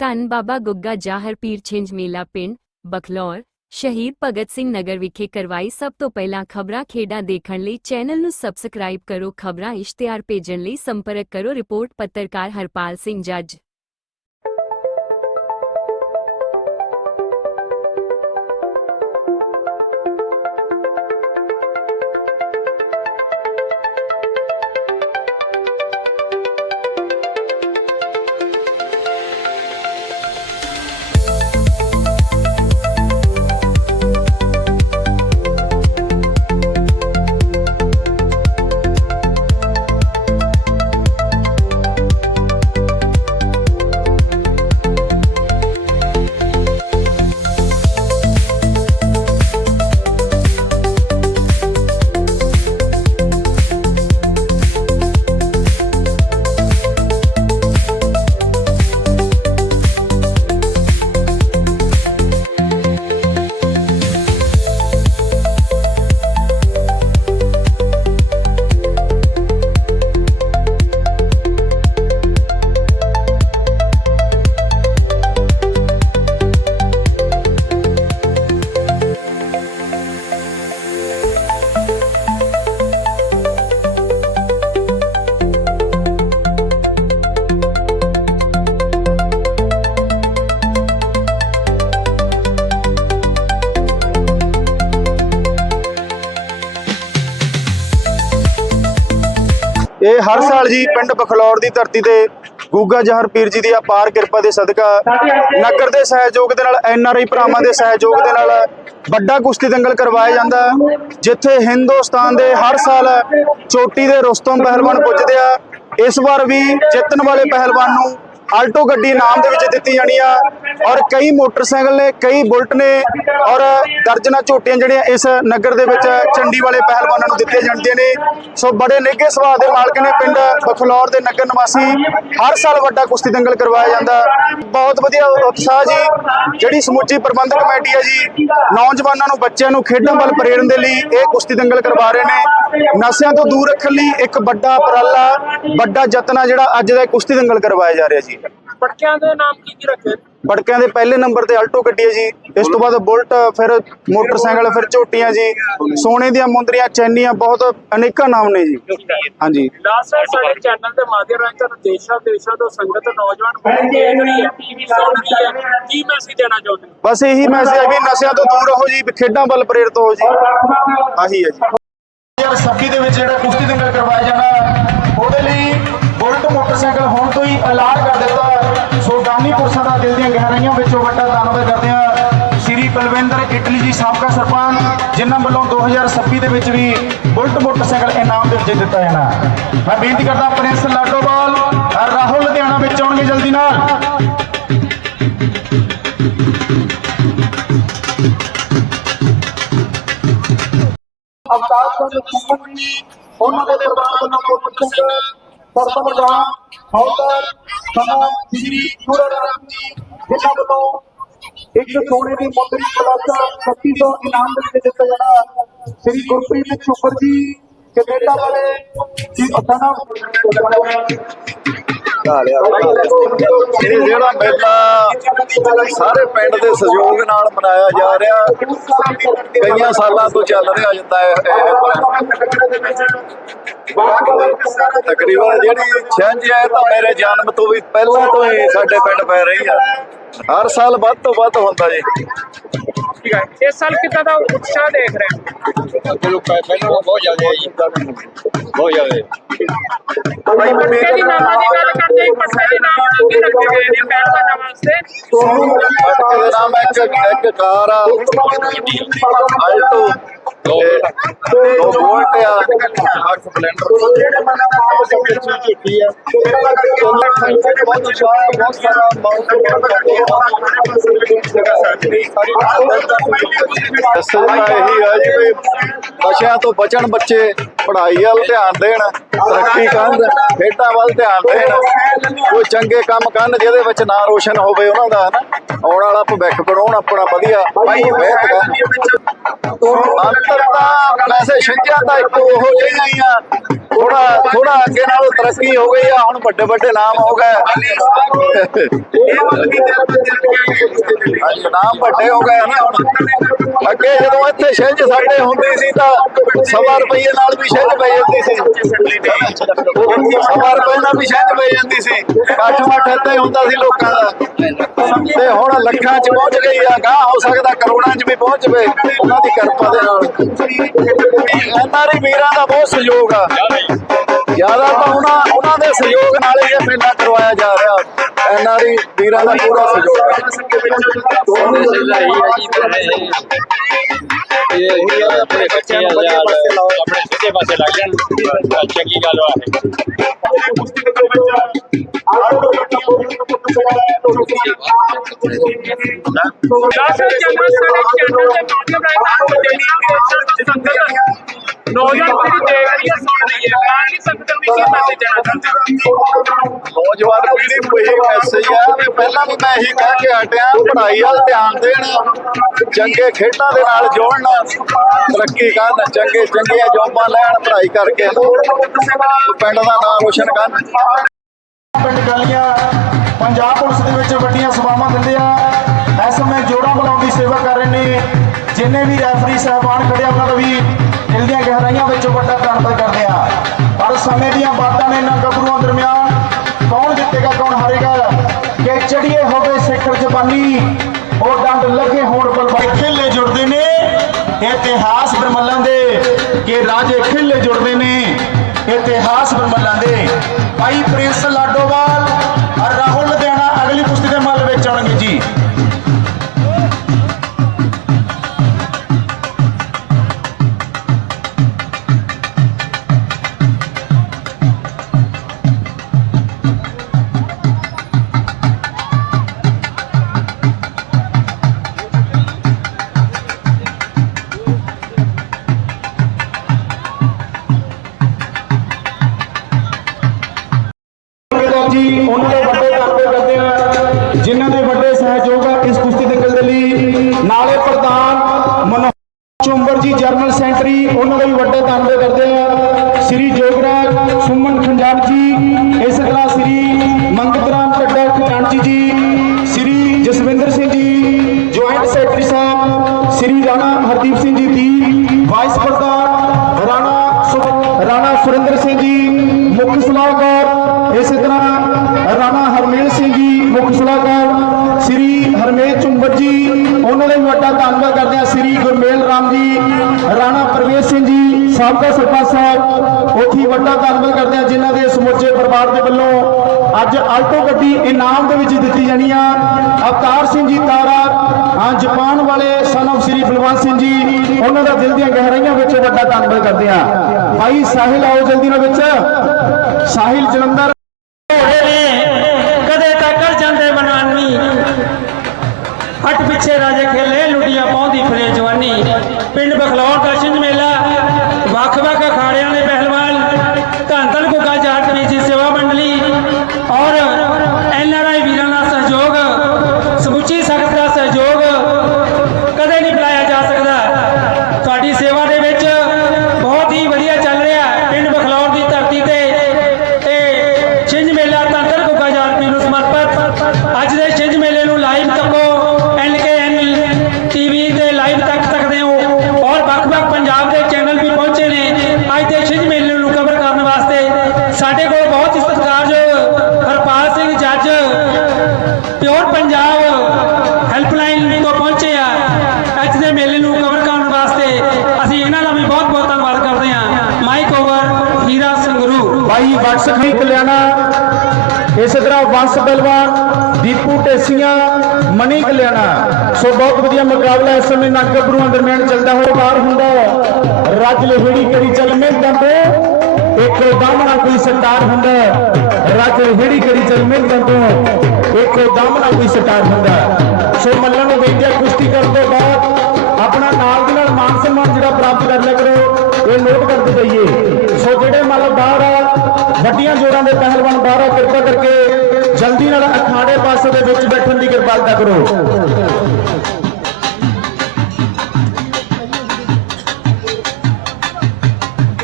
ਧੰਨ ਬਾਬਾ ਗੁੱਗਾ ਜਾਹਰ ਪੀਰ ਛਿੰਝ ਮੇਲਾ ਪਿੰਡ ਬਖਲੌਰ ਸ਼ਹੀਦ ਭਗਤ ਸਿੰਘ ਨਗਰ ਵਿਖੇ ਕਰਵਾਈ ਸਭ ਤੋਂ ਪਹਿਲਾਂ ਖਬਰਾਂ ਖੇਡਾਂ ਦੇਖਣ ਲਈ ਚੈਨਲ ਨੂੰ ਸਬਸਕ੍ਰਾਈਬ ਕਰੋ ਖਬਰਾਂ ਇਸ਼ਤਿਹਾਰ ਭੇਜਣ ਲਈ ਸੰਪਰਕ ਕਰੋ ਰਿਪੋਰਟ ਪੱਤਰਕਾਰ ਹਰਪਾਲ ਸਿੰਘ ਜੱਜ ਇਹ ਹਰ ਸਾਲ ਜੀ ਪਿੰਡ ਬਖਲੌਰ ਦੀ ਧਰਤੀ ਤੇ ਗੂਗਾ ਜਹਰ ਪੀਰ ਜੀ ਦੀ ਅਪਾਰ ਕਿਰਪਾ ਦੇ ਸਦਕਾ ਨਗਰ ਦੇ ਸਹਿਯੋਗ ਦੇ ਨਾਲ ਐਨ ਆਰ ਆਈ ਭਰਾਵਾਂ ਦੇ ਸਹਿਯੋਗ ਦੇ ਨਾਲ ਵੱਡਾ ਕੁਸ਼ਤੀ ਦੰਗਲ ਕਰਵਾਇਆ ਜਾਂਦਾ ਜਿੱਥੇ ਹਿੰਦੁਸਤਾਨ ਦੇ ਹਰ ਸਾਲ ਚੋਟੀ ਦੇ ਰੁਸਤਮ ਪਹਿਲਵਾਨ ਪੁੱਜਦੇ ਆ। ਇਸ ਵਾਰ ਵੀ ਜਿੱਤਣ ਵਾਲੇ ਪਹਿਲਵਾਨ ਨੂੰ ਆਲਟੋ ਗੱਡੀ ਇਨਾਮ ਦੇ ਵਿੱਚ ਦਿੱਤੀ ਜਾਣੀ ਆ ਔਰ ਕਈ ਮੋਟਰਸਾਈਕਲ ਨੇ, ਕਈ ਬੁਲਟ ਨੇ ਔਰ ਦਰਜਨਾ ਝੋਟੀਆਂ ਜਿਹੜੀਆਂ ਇਸ ਨਗਰ ਦੇ ਵਿੱਚ ਚੰਡੀ ਵਾਲੇ ਪਹਿਲਵਾਨਾਂ ਨੂੰ ਦਿੱਤੀਆਂ ਜਾਂਦੀਆਂ ਨੇ। ਸੋ ਬੜੇ ਨਿੱਘੇ ਸੁਭਾਅ ਦੇ ਮਾਲਕ ਨੇ ਪਿੰਡ ਬਖਲੌਰ ਦੇ ਨਗਰ ਨਿਵਾਸੀ। ਹਰ ਸਾਲ ਵੱਡਾ ਕੁਸ਼ਤੀ ਦੰਗਲ ਕਰਵਾਇਆ ਜਾਂਦਾ। ਬਹੁਤ ਵਧੀਆ ਉਤਸ਼ਾਹ ਜੀ। ਜਿਹੜੀ ਸਮੁੱਚੀ ਪ੍ਰਬੰਧਕ ਕਮੇਟੀ ਹੈ ਜੀ, ਨੌਜਵਾਨਾਂ ਨੂੰ, ਬੱਚਿਆਂ ਨੂੰ ਖੇਡਾਂ ਵੱਲ ਪ੍ਰੇਰਨ ਦੇ ਲਈ ਇਹ ਕੁਸ਼ਤੀ ਦੰਗਲ ਕਰਵਾ ਰਹੇ ਨੇ। ਨਸ਼ਿਆਂ ਤੋਂ ਦੂਰ ਰੱਖਣ ਲਈ ਇੱਕ ਵੱਡਾ ਉਪਰਾਲਾ, ਵੱਡਾ ਯਤਨ ਆ ਜਿਹੜਾ ਅੱਜ ਦਾ ਕੁਸ਼ਤੀ ਦੰਗਲ ਕਰਵਾਇਆ ਜਾ ਰਿਹਾ ਜੀ। ਪਟਕਿਆਂ ਦੇ ਨਾਮ ਕੀ ਕੀ ਰੱਖੇ? ਬੜਕਿਆਂ ਦੇ ਪਹਿਲੇ ਨੰਬਰ ਤੇ ਆਲਟੋ ਗੱਡੀ ਹੈ ਜੀ। ਇਸ ਤੋਂ ਬਾਅਦ ਬੁਲਟ ਫਿਰ ਮੋਟਰਸਾਈਕਲ ਫਿਰ ਝੋਟੀਆਂ ਜੀ। ਸੋਨੇ ਦੀਆਂ ਮੁੰਦਰੀਆਂ ਚੈਨੀਆਂ ਬਹੁਤ ਅਨੇਕਾਂ ਨਾਮ ਨੇ ਜੀ। ਹਾਂਜੀ। ਲਾਸਟ ਵਾਰ ਸਾਡੇ ਚੈਨਲ ਦੇ ਮਾਧਿਅਮ ਰਾਹੀਂ ਤੁਹਾਨੂੰ ਦੇਸ਼ਾਂ ਦੇਸ਼ਾਂ ਤੋਂ ਸੰਗਤ ਨੌਜਵਾਨ ਪੀੜ੍ਹੀ ਦੇਖ ਰਹੀ ਹੈ ਟੀਵੀ ਸੁਣ ਰਹੀ ਹੈ? ਕੀ ਮੈਸੇਜ ਦੇਣਾ ਚਾਹੁੰਦੇ ਹੋ? ਬਸ ਇਹੀ ਮੈਸੇਜ ਹੈ ਵੀ ਨਸ਼ਿਆਂ ਤੋਂ ਦੂਰ ਰਹੋ ਜੀ ਖੇਡਾਂ ਵੱਲ ਪ੍ਰੇਰਿਤ ਹੋ ਜੀ। ਆਹੀ ਹੈ ਜੀ। 2026 ਦੇ ਵਿੱਚ ਜਿਹੜਾ ਕੁਸ਼ਤੀ ਦੰਗਲ ਕਰਵਾਇਆ ਜਾਣਾ ਉਹਦੇ ਲਈ ਬੁਲਟ ਮੋਟਰਸਾਈਕਲ ਹੋਣ ਤੋਂ ਹੀ ਐਲਾਨ ਜਿਨ੍ਹਾਂ ਵੱਲੋਂ 2026 ਦੇ ਵਿੱਚ ਵੀ ਬੁਲਟ ਮੋਟਰਸਾਈਕਲ ਇਨਾਮ ਦੇ ਵਿੱਚ ਦਿੱਤਾ ਜਾਣਾ ਮੈਂ ਬੇਨਤੀ ਕਰਦਾ ਪ੍ਰਿੰਸ ਲਾਡੋਵਾਲ ਔਰ ਰਾਹੁਲ ਲੁਧਿਆਣਾ ਵਿੱਚ ਆਉਣਗੇ ਜਲਦੀ ਨਾਲ। ਅਵਤਾਰ ਸਿੰਘ ਚੰਮਨ ਜੀ, ਉਹਨਾਂ ਦੇ ਦਰਬਾਰ ਵੱਲੋਂ ਪੁੱਛਣ ਸਰਪੰਚਾਂ ਹੌਲਦਾਰ, ਸਮਾਂ ਸ੍ਰੀ ਗੁਰੂ ਰਾਮ ਜੀ ਜਿਨ੍ਹਾਂ ਵੱਲੋਂ ਇੱਕ ਸੋਨੇ ਦੀ ਮੁੰਦਰੀ ਪਲੱਸ 3600 ਇਨਾਮ ਦੇ ਦਿੱਤਾ ਜਾਣਾ। ਸ੍ਰੀ ਗੁਰਪ੍ਰੀਤ ਚੁੱਪਰ ਜੀ ਕੈਨੇਡਾ ਵਾਲੇ ਜੀ ਅਸਾਨਾ ਇਹ ਜਿਹੜਾ ਮੇਲਾ ਸਾਰੇ ਪਿੰਡ ਦੇ ਸਹਿਯੋਗ ਨਾਲ ਮਨਾਇਆ ਜਾ ਰਿਹਾ, ਕਈਆਂ ਸਾਲਾਂ ਤੋਂ ਚੱਲ ਰਿਹਾ ਜਾਂਦਾ ਹੈ ਤਕਰੀਬਨ ਜਿਹੜੀ ਛਿੰਝ ਹੈ ਤਾਂ ਮੇਰੇ ਜਨਮ ਤੋਂ ਵੀ ਪਹਿਲਾਂ ਤੋਂ ਹੀ ਸਾਡੇ ਪਿੰਡ ਪੈ ਰਹੀ ਆ। ਹਰ ਸਾਲ ਵੱਧ ਤੋਂ ਵੱਧ ਹੁੰਦਾ ਜੀ। ਠੀਕ ਹੈ ਇਸ ਸਾਲ ਕਿੱਦਾਂ ਦਾ ਉਤਸ਼ਾਹ ਦੇਖ ਰਹੇ ਹੋ? ਚਲੋ ਪਹਿਲਾਂ ਬਹੁਤ ਜ਼ਿਆਦਾ ਹੈ ਜੀ। ਬਹੁਤ ਜ਼ਿਆਦਾ। ਪਟਕੇ ਦੀ ਨਾਮਾਂ ਦੀ ਗੱਲ ਕਰਦੇ ਹਾਂ ਪਟਕੇ ਦੇ ਨਾਮ ਅੱਗੇ ਰੱਖੇ ਗਏ ਨੇ ਪਹਿਲਵਾਨਾਂ ਵਾਸਤੇ। ਬਾਕੀ ਦੇ ਨਾਮ ਇੱਕ ਇੱਕ ਕਾਰ ਆ। ਆਲਟੋ। ਦੋ ਵੋਲਟ ਆ ਅੱਠ ਸਪਲੈਂਡਰ ਜਿਹੜੇ ਮਨਾਂ ਦਾ ਨਾਮ ਸਭ ਤੋਂ ਝੂਠੀ ਆ ਬਹੁਤ ਉਸ਼ਾਰ ਬਹੁਤ ਸਾਰਾ ਮਾਊਂਟ ਇਹੀ ਆ ਜੀ ਵੀ ਨਸ਼ਿਆਂ ਤੋਂ ਬਚਣ ਬੱਚੇ ਪੜ੍ਹਾਈ ਵੱਲ ਧਿਆਨ ਦੇਣ। ਤਰੱਕੀ ਕਰਨ ਖੇਡਾਂ ਵੱਲ ਧਿਆਨ ਦੇਣ। ਕੋਈ ਚੰਗੇ ਕੰਮ ਕਰਨ ਜਿਹਦੇ ਵਿੱਚ ਨਾਂ ਰੋਸ਼ਨ ਹੋਵੇ ਉਹਨਾਂ ਦਾ ਹਨਾ? ਆਉਣ ਵਾਲਾ ਭਵਿੱਖ ਬਣਾਉਣ ਆਪਣਾ ਵਧੀਆ। ਮਿਹਨਤ ਕਰਨ ਅੰਤਰ ਤਾਂ ਵੈਸੇ ਛੰਝਾਂ ਤਾਂ ਇੱਕੋ ਉਹੋ ਜਿਹੀਆਂ ਹੀ ਆ। ਥੋੜਾ ਥੋੜਾ ਅੱਗੇ ਨਾਲੋਂ ਤਰੱਕੀ ਹੋ ਗਈ ਆ ਹੁਣ ਵੱਡੇ ਵੱਡੇ ਨਾਮ ਹੋ ਗਏ। ਨਾਮ ਵੱਡੇ ਹੋ ਗਏ ਨਾ ਹੁਣ ਅੱਗੇ ਜਦੋਂ ਇੱਥੇ ਛਿੰਝ ਸਾਡੇ ਹੁੰਦੀ ਸੀ ਤਾਂ ਸਵਾ ਰੁਪਏ ਨਾਲ ਵੀ ਛਿੰਝ ਪਈ ਜਾਂਦੀ ਸੀ। ਸਵਾ ਰੁਪਏ ਨਾਲ ਵੀ ਛਿੰਝ ਪਈ ਜਾਂਦੀ ਸੀ। ਕੱਠ ਮੱਠ ਏਦਾਂ ਹੁੰਦਾ ਸੀ ਲੋਕਾਂ ਦਾ। ਤੇ ਹੁਣ ਲੱਖਾਂ ਚ ਪਹੁੰਚ ਗਈ ਆ, ਗਾਹ ਹੋ ਸਕਦਾ ਕਰੋੜਾਂ ਚ ਵੀ ਪਹੁੰਚ ਜਵੇ ਉਹਨਾਂ ਦੀ ਕਿਰਪਾ ਦੇ ਨਾਲ। ਐਨਆਰਈ ਵੀਰਾਂ ਦਾ ਬਹੁਤ ਸਹਿਯੋਗ ਆ। ਜ਼ਿਆਦਾ ਤਾਂ ਉਹਨਾਂ ਉਹਨਾਂ ਦੇ ਸਹਿਯੋਗ ਨਾਲ ਹੀ ਇਹ ਮੇਲਾ ਕਰਵਾਇਆ ਜਾ ਰਿਹਾ। ਇਹਨਾਂ ਦੀ ਵੀਰਾਂ ਦਾ ਪੂਰਾ ਸਹਿਯੋਗ ਹੈ। ਆਪਣੇ ਬੱਚਿਆਂ ਨੂੰ ਵਧੀਆ ਪਾਸੇ ਲਾਓ। ਆਪਣੇ ਸਿੱਧੇ ਪਾਸੇ ਲੱਗ ਜਾਣ। ਚੰਗੀ ਗੱਲ ਆ ਦਰਅਸਲ ਨੌਜਵਾਨ ਪੀੜ੍ਹੀ ਦੇਖ ਰਹੀ ਹੈ ਸੁਣ ਰਹੀ ਹੈ ਮੈਂ ਨਹੀਂ ਸੰਗਤ ਨੂੰ ਕੀ ਮੈਸੇਜ ਦੇਣਾ ਚਾਹੁੰਦੇ ਨੌਜਵਾਨ ਪੀੜ੍ਹੀ ਨੂੰ ਇਹੀ ਮੈਸੇਜ ਹੈ? ਕਿ ਪਹਿਲਾਂ ਵੀ ਮੈਂ ਇਹੀ ਕਹਿ ਕੇ ਹਟਿਆ, ਪੜ੍ਹਾਈ ਵੱਲ ਧਿਆਨ ਦੇਣ, ਚੰਗੇ ਖੇਡਾਂ ਦੇ ਨਾਲ ਜੋੜਨਾ, ਤਰੱਕੀ ਕਰਨ, ਚੰਗੇ ਚੰਗੀਆਂ ਜੋਬਾਂ ਲੈਣ ਪੜ੍ਹਾਈ ਕਰਕੇ। ਪਿੰਡ ਦਾ ਨਾਮ ਰੋਸ਼ਨ ਕਰਨ। ਪਿੰਡ ਗਲੀਆਂ, ਪੰਜਾਬ ਪੁਲਿਸ ਦੇ ਵਿੱਚ ਵੱਡੀਆਂ ਸੇਵਾਵਾਂ ਦਿੰਦੇ ਆ। ਇਸ ਸਮੇਂ ਜੋੜਾਂ ਬਣਾਉਣ ਦੀ ਸੇਵਾ ਕਰ ਰਹੇ ਨੇ। ਜਿੰਨੇ ਵੀ ਰੈਫਰੀ ਸਾਹਿਬਾਨ ਖੜੇ ਉਹਨਾਂ ਦਾ ਵੀ ਦਿਲ ਦੀਆਂ ਗਹਿਰਾਈਆਂ ਵਿੱਚੋਂ ਵੱਡਾ ਧੰਨਵਾਦ ਕਰਦੇ ਆ। ਪਰ ਸਮੇਂ ਦੀਆਂ ਬਾਤਾਂ ਨੇ ਇਹਨਾਂ ਗੱਭਰੂਆਂ ਦਰਮਿਆਨ। ਕੌਣ ਜਿੱਤੇਗਾ, ਕੌਣ ਹਾਰੇਗਾ? ਕਿ ਚੜੀਏ ਹੋਵੇ ਸਿਖਰ ਜ਼ਬਾਨੀ ਉਹ ਡੰਡ ਲੱਗੇ ਹੋਣ ਖਿੱਲੇ ਜੁੜਦੇ ਨੇ। ਇਤਿਹਾਸ ਬਰਮੱਲਾਂ ਦੇ। ਭਾਈ ਪ੍ਰਿੰਸ ਜਰਨਲ ਸੈਕਟਰੀ ਉਹਨਾਂ ਦਾ ਵੀ ਵੱਡੇ ਧੰਨਵਾਦ ਕਰਦੇ ਆ। ਸ੍ਰੀ ਜੋਗਰਾਜ ਸੁਮਨ ਖੰਜਾਰ ਜੀ, ਇਸ ਤਰ੍ਹਾਂ ਸ੍ਰੀ ਮੰਗਤ ਰਾਮ ਕੱਡਾ ਖਜ਼ਾਨਚੀ ਜੀ ਸ੍ਰੀ ਜਸਵਿੰਦਰ ਸਿੰਘ ਜੀ, ਜੁਆਇੰਟ ਸੈਕਟਰੀ ਸਾਹਿਬ, ਸ੍ਰੀ ਰਾਣਾ ਹਰਦੀਪ ਸਿੰਘ ਜੀ ਦੀ ਵਾਈਸ ਪ੍ਰਧਾਨ, ਰਾਣਾ ਸੁ- ਰਾਣਾ ਸੁਰਿੰਦਰ ਸਿੰਘ ਜੀ, ਮੁੱਖ ਸਲਾਹਕਾਰ, ਇਸੇ ਤਰ੍ਹਾਂ ਰਾਣਾ ਹਰਮੇਲ ਸਿੰਘ ਜੀ, ਮੁੱਖ ਸਲਾਹਕਾਰ, ਸ੍ਰੀ ਹਰਮੇਲ ਚੁੰਬਰ ਜੀ ਉਹਨਾਂ ਦਾ ਵੀ ਵੱਡਾ ਧੰਨਵਾਦ ਕਰਦੇ ਹਾਂ ਸ੍ਰੀ ਗੁਰਮੇਲ ਰਾਮ ਜੀ, ਰਾਣਾ ਪ੍ਰਵੇਸ਼ ਸਿੰਘ ਜੀ, ਸਾਬਕਾ ਸਰਪੰਚ ਸਾਹਿਬ, ਉੱਥੇ ਵੱਡਾ ਧੰਨਵਾਦ ਕਰਦੇ ਹਾਂ ਜਿਨ੍ਹਾਂ ਦੇ ਸਮੁੱਚੇ ਪਰਿਵਾਰ ਦੇ ਵੱਲੋਂ ਅੱਜ ਆਲਟੋ ਗੱਡੀ ਇਨਾਮ ਦੇ ਵਿੱਚ ਦਿੱਤੀ ਜਾਣੀ ਆ। ਅਵਤਾਰ ਸਿੰਘ ਜੀ ਤਾਰਾ, ਹਾਂ, ਜਾਪਾਨ ਵਾਲੇ ਸਨ of ਸ੍ਰੀ ਬਲਵੰਤ ਸਿੰਘ ਜੀ, ਉਹਨਾਂ ਦਾ ਦਿਲ ਦੀਆਂ ਗਹਿਰਾਈਆਂ ਵਿੱਚ ਵੱਡਾ ਧੰਨਵਾਦ ਕਰਦੇ ਹਾਂ। ਭਾਈ ਸਾਹਿਲ ਆਓ ਜਲਦੀ ਨਾਲ ਵਿੱਚ। ਸਾਹਿਲ ਜਲੰਧਰ ਸੰਗਰੂ ਭਾਈ ਵਕਸ ਖੀ ਕਲਿਆਣਾ ਇਸੇ ਤਰ੍ਹਾਂ ਵੰਸ ਬਲਵਾ, ਦੀਪੂ ਟੇਸੀਆਂ ਮਣੀ ਕਲਿਆਣਾ। ਸੋ ਬਹੁਤ ਵਧੀਆ ਮੁਕਾਬਲਾ ਇਸ ਸਮੇਂ ਨੱਕ ਗੱਭਰੂਆਂ ਦਰਮਿਆਨ ਚੱਲਦਾ ਹੋਇਆ ਬਾਹਰ ਹੁੰਦਾ ਰੱਜ ਲਹਿੜੀ ਕਰੀ ਚੱਲ ਮਿਹਨਤਾਂ ਤੋਂ ਇੱਕ ਦਾਮਣਾ ਕੋਈ ਸਟਾਰ ਹੁੰਦਾ ਰੱਜ ਲਹਿੜੀ ਕਰੀ ਚੱਲ ਮਿਹਨਤਾਂ ਤੋਂ ਇੱਕ ਦਾਮਣਾ ਕੋਈ ਸਟਾਰ ਹੁੰਦਾ ਸੋ ਮੱਲਾਂ ਨੂੰ ਵੇਖਿਆ ਕੁਸ਼ਤੀ ਕਰਨ ਤੋਂ ਬਾਅਦ ਆਪਣਾ ਨਾਲ ਦੀ ਨਾਲ ਮਾਨ ਸਨਮਾਨ ਜਿਹੜਾ ਪ੍ਰਾਪਤ ਕਰ ਲਿਆ ਕਰੋ, ਇਹ ਨੋਟ ਕਰਦੇ ਜਾਈਏ। ਸੋ ਜਿਹੜੇ ਮਤਲਬ ਬਾਹਰ ਆ ਵੱਡੀਆਂ ਜੋੜਾਂ ਦੇ ਪਹਿਲਵਾਨ ਬਾਹਰੋਂ ਕਿਰਪਾ ਕਰਕੇ ਜਲਦੀ ਨਾਲ ਅਖਾੜੇ ਪਾਸੇ ਦੇ ਵਿੱਚ ਬੈਠਣ ਦੀ ਕਿਰਪਾਲਤਾ ਕਰੋ।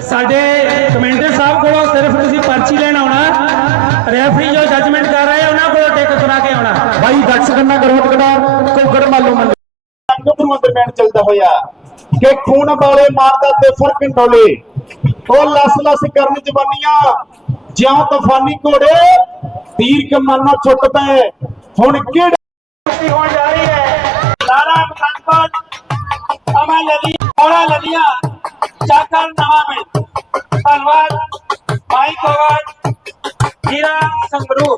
ਸਾਡੇ ਕਮੈਂਡਰ ਸਾਹਿਬ ਕੋਲੋਂ ਸਿਰਫ ਤੁਸੀਂ ਪਰਚੀ ਲੈਣ ਆਉਣਾ, ਰੈਫਰੀ ਜੋ ਜੱਜਮੈਂਟ ਕਰ ਰਹੇ ਉਹਨਾਂ ਕੋਲੋਂ ਟਿਕ ਕਰਾ ਕੇ ਆਉਣਾ। ਭਾਈ ਦਕਸ਼ ਕੰਨਾ ਕਰੋ ਟਕੜਾ ਘੁੱਗੜ ਮਾਲੂ ਮੰਨ ਗੱਭਰੂਆਂ ਮੈਚ ਚੱਲਦਾ ਹੋਇਆ। ਕਿ ਖੂਨ ਵਾਲੇ ਮਾਰਦਾ ਤੇ ਫ਼ਰਕ ਢੋਲੇ ਉਹ ਲਸ ਲਸ ਕਰਨ ਜਵਾਨੀਆਂ ਜਿਉਂ ਤੂਫਾਨੀ ਘੋੜੇ, ਤੀਰ ਕਮਾਨੋਂ ਛੁੱਟ ਪਏ ਹੁਣ ਕਿਹੜੇ ਹੋਣ ਜਾ ਰਹੀ ਹੈ? ਲਾਲਾ ਮਕੰਪਤ ਅਮਾ ਲਲੀ ਹੋਣਾ ਲਲੀਆਂ, ਚਾਕਰ ਨਵਾਂ ਪਿੰਡ ਧੰਨਵਾਦ ਭਾਈ ਕੋਵਰ ਹੀਰਾ ਸੰਗਰੂ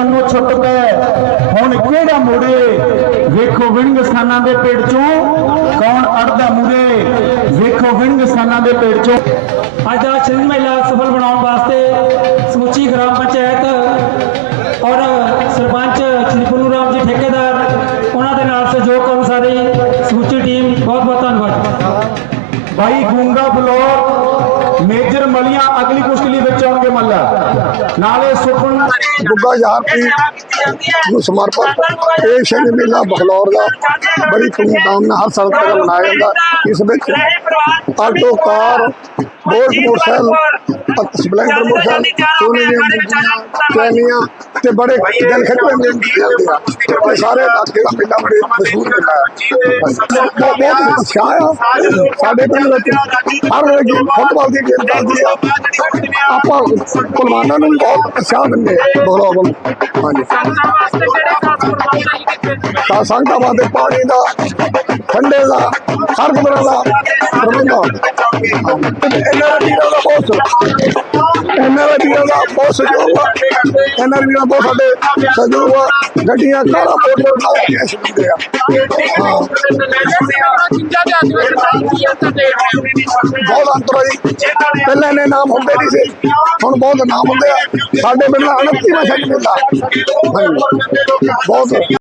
ਤੀਰ ਛੁੱਟ ਪਏ ਹੁਣ ਕਿਹੜਾ ਮੋੜੇ ਵੇਖੋ ਵਿੰਗ ਸਥਾਨਾਂ ਦੇ ਪੇੜ ਚੋਂ ਕੌਣ ਅੜਦਾ ਮੂਰੇ ਵੇਖੋ ਵਿੰਗ ਸਥਾਨਾਂ ਦੇ ਪੇੜ ਚੋਂ। ਅੱਜ ਦਾ ਛਿੰਝ ਮੇਲਾ ਸਫਲ ਬਣਾਉਣ ਵਾਸਤੇ ਸਮੁੱਚੀ ਗ੍ਰਾਮ ਪੰਚਾਇਤ ਔਰ ਸਰਪੰਚ ਸ਼੍ਰੀ ਪੁੰਨੂ ਰਾਮ ਜੀ ਠੇਕੇਦਾਰ ਉਹਨਾਂ ਦੇ ਨਾਲ ਸਹਿਯੋਗ ਕਰਨ ਸਾਰੀ ਸਮੁੱਚੀ ਟੀਮ ਬਹੁਤ ਬਹੁਤ ਧੰਨਵਾਦ ਗੂੰਗਾ ਫਲੋਰ ਮੇਜਰ ਮਲੀਆਂ ਅਗਲੀ ਕੁਸ਼ਤੀ ਵਿੱਚ ਆਉਣਗੇ ਮੱਲਾ। ਨਾਲੇ ਸੁਪਨ ਗੁੱਗਾ ਯਾਰ ਦੀ ਨੂੰ ਸਮਰਪਿਤ ਇਹ ਸ਼ਨੀ ਮੇਲਾ ਬਖਲੌਰ ਦਾ ਬੜੀ ਧੂਮਧਾਮ ਨਾਲ ਹਰ ਸਾਲ ਤੱਕ ਮਨਾਇਆ ਜਾਂਦਾ। ਇਸ ਵਿੱਚ auto car boat motorcycle Splendor motorcycle ਸੋਨੇ ਦੀਆਂ ਚੈਨੀਆਂ ਤੇ ਬੜੇ ਦਿਲ ਜਾਂਦੇ ਆ ਤੇ ਸਾਰੇ ਇਲਾਕੇ ਦਾ ਮੇਲਾ ਬੜੇ ਮਸ਼ਹੂਰ ਮੇਲਾ ਹੈ ਬਹੁਤ ਬਹੁਤ ਉਤਸ਼ਾਹ ਆ ਸਾਡੇ ਪਿੰਡ ਵਿੱਚ ਹਰ ਵੇਲੇ ਫੁੱਟਬਾਲ ਦੀ ਗੇਮ ਚੱਲਦੀ ਆ। ਆਪਾਂ ਕੁਲਮਾਨਾਂ ਨੂੰ ਬਹੁਤ ਉਤਸ਼ਾਹ ਦਿੰਦੇ ਵੱਲ ਹਾਂਜੀ। ਤਾਂ ਸੰਗਤਾਂ ਵਾਸਤੇ ਪਾਣੀ ਦਾ ਠੰਡੇ ਦਾ ਹਰ ਤਰ੍ਹਾਂ ਦਾ ਪ੍ਰਬੰਧ ਇਹਨਾਂ ਵੀਰਾਂ ਦਾ ਬਹੁਤ ਇਹਨਾਂ ਵੀਰਾਂ ਦਾ ਬਹੁਤ ਸਹਿਯੋਗ ਆ ਇਹਨਾਂ ਵੀਰਾਂ ਬਹੁਤ ਸਾਡੇ ਸਹਿਯੋਗ ਆ ਗੱਡੀਆਂ ਕਾਰਾਂ ਮੋਟਰ ਨਾਲ ਕੈਸ਼ ਦਿੰਦੇ ਆ ਬਹੁਤ ਅੰਤਰ ਆ ਪਹਿਲਾਂ ਇਹਨੇ ਨਾਮ ਹੁੰਦੇ ਨਹੀਂ ਸੀ ਹੁਣ ਬਹੁਤ ਨਾਮ ਹੁੰਦੇ ਆ ਸਾਡੇ ਪਿੰਡ ਦਾ 29ਵਾਂ ਛੱਡ ਮਿਲਦਾ ਬਹੁਤ